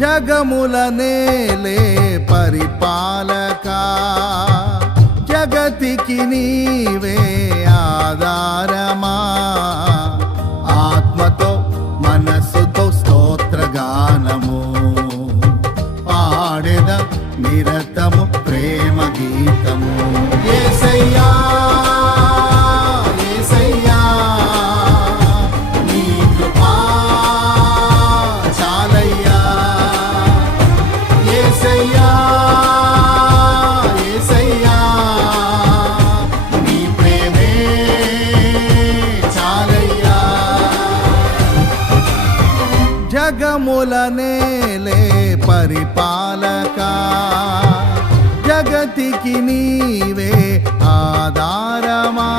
జగముల నేలే పరిపాలక, జగతికి నీవే ఆధారమా. ఆత్మతో మనస్సుతో స్తోత్రగానము పాడెద నిరతము ప్రేమ గీతము. యేసయ్యా యేసయ్యా నీ కృపా చాలయ్యా. యేసయ్యా యేసయ్యా నీ ప్రేమే చాలయ్యా. జగముల నేలే పరిపాలక, జగతికి నీవే ఆధారమా.